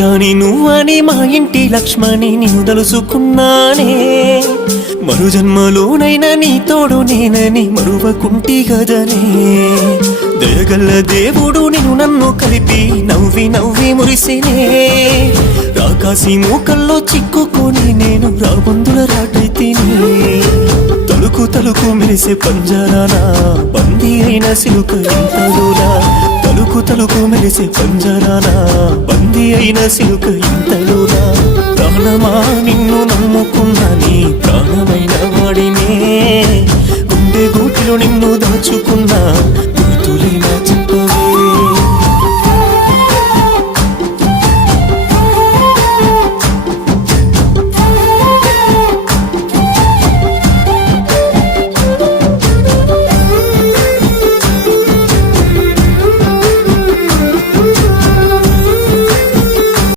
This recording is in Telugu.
రాణి నువ్వని మా ఇంటి లక్ష్మణి నిన్ను తలుసుకున్నానే మరు జన్మలోనైనా నీ తోడు నేనని మరువకుంటి గదనే దయగల్ల దేవుడు నిన్ను నన్ను కలిపి నవ్వి నవ్వి మురిసినే రాకాసి మూకల్లో చిక్కుకొని నేను రాబందుల రాటైతిని తలుకు తలుకు మెరిసే పంజరానా బందీ అయిన సిలుక ఇంతలోనా తలుకు తలుకు మెరిసే పంజరానా బందీ అయిన సిలుక ఇంతలోనా ప్రాణమా నిన్ను నమ్ముకున్నా నీ ప్రాణమైన వాడినే గుండె గూటిలో నిన్ను దాచుకున్నా గుర్తులేనా